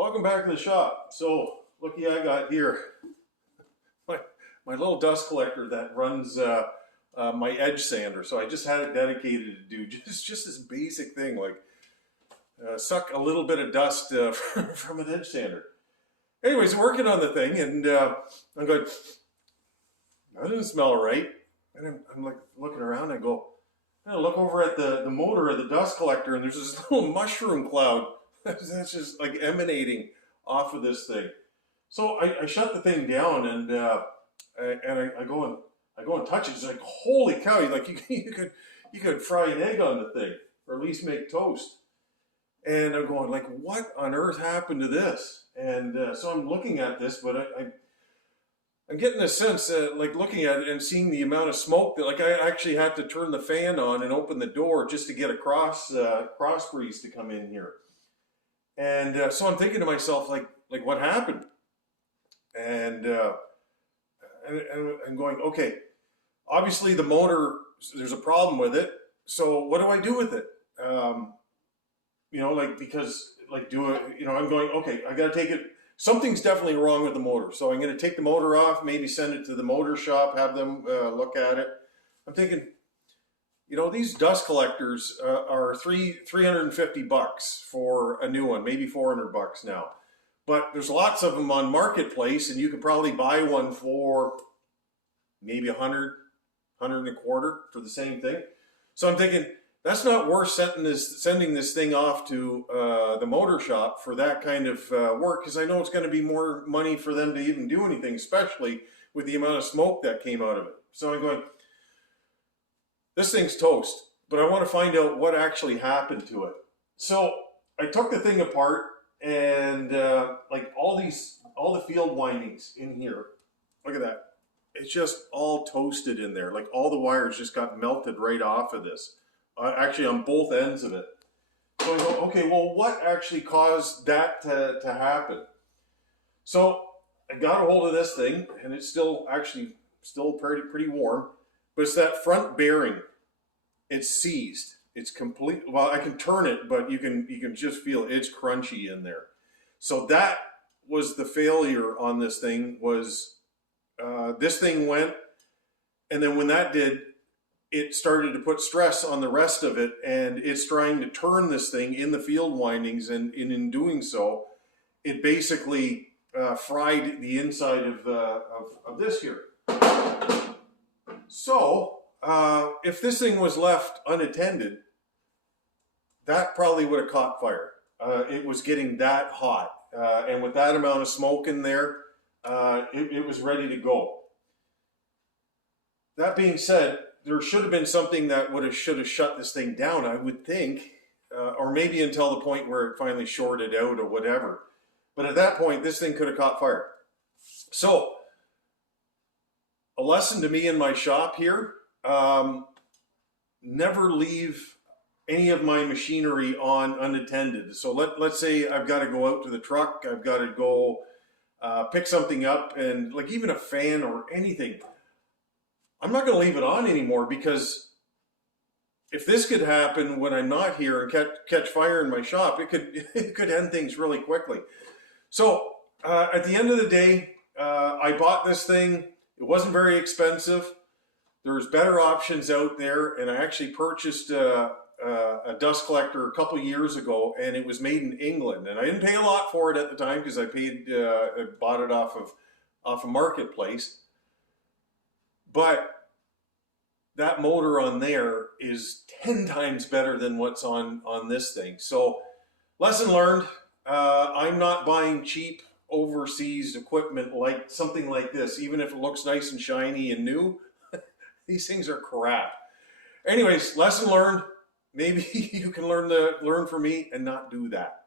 Welcome back to the shop. So, looky, I got here my, my little dust collector that runs my edge sander. So I just had it dedicated to do just this basic thing, like suck a little bit of dust from an edge sander. Anyways, working on the thing, and I'm going, that doesn't smell right. And I'm like looking around, and I look over at the motor of the dust collector, and there's this little mushroom cloud that's just like emanating off of this thing. So I shut the thing down, and I go and touch it. It's like, holy cow! You could fry an egg on the thing, or at least make toast. And I'm going like, what on earth happened to this? And so I'm looking at this, but I'm getting a sense, like looking at it and seeing the amount of smoke that, like, I actually had to turn the fan on and open the door just to get a cross breeze to come in here. And so I'm thinking to myself, like what happened? And I'm going, okay, obviously the motor, there's a problem with it. So what do I do with it? I'm going, okay, I got to take it. Something's definitely wrong with the motor. So I'm going to take the motor off, maybe send it to the motor shop, have them look at it. I'm thinking, these dust collectors are $350 for a new one, maybe $400 now. But there's lots of them on Marketplace, and you could probably buy one for maybe $100 and a quarter for the same thing. So I'm thinking, that's not worth sending this thing off to the motor shop for that kind of work, because I know it's going to be more money for them to even do anything, especially with the amount of smoke that came out of it. So I'm going, this thing's toast, but I want to find out what actually happened to it. So I took the thing apart, and like all the field windings in here, look at that. It's just all toasted in there. Like all the wires just got melted right off of this. Actually on both ends of it. So I go, okay, well, what actually caused that to happen? So I got a hold of this thing, and it's still pretty warm, but it's that front bearing. It's seized. It's complete. Well, I can turn it, but you can just feel it's crunchy in there. So that was the failure on this thing. Was this thing went, and then when that did, it started to put stress on the rest of it, and it's trying to turn this thing in the field windings, and in doing so, it basically fried the inside of this here. So if this thing was left unattended, that probably would have caught fire. It was getting that hot, and with that amount of smoke in there, it was ready to go. That being said, there should have been something that should have shut this thing down, I would think, or maybe until the point where it finally shorted out or whatever. But at that point, this thing could have caught fire. So, a lesson to me in my shop here, never leave any of my machinery on unattended. So let's say I've got to go out to the truck, I've got to go pick something up, and like even a fan or anything, I'm not going to leave it on anymore, because if this could happen when I'm not here and catch fire in my shop, it could end things really quickly. So at the end of the day, I bought this thing. It wasn't very expensive. There's better options out there, and I actually purchased a dust collector a couple years ago, and it was made in England. And I didn't pay a lot for it at the time, because I bought it off of Marketplace. But that motor on there is 10 times better than what's on this thing. So lesson learned, I'm not buying cheap overseas equipment like something like this, even if it looks nice and shiny and new. These things are crap. Anyways, lesson learned. Maybe you can learn from me and not do that.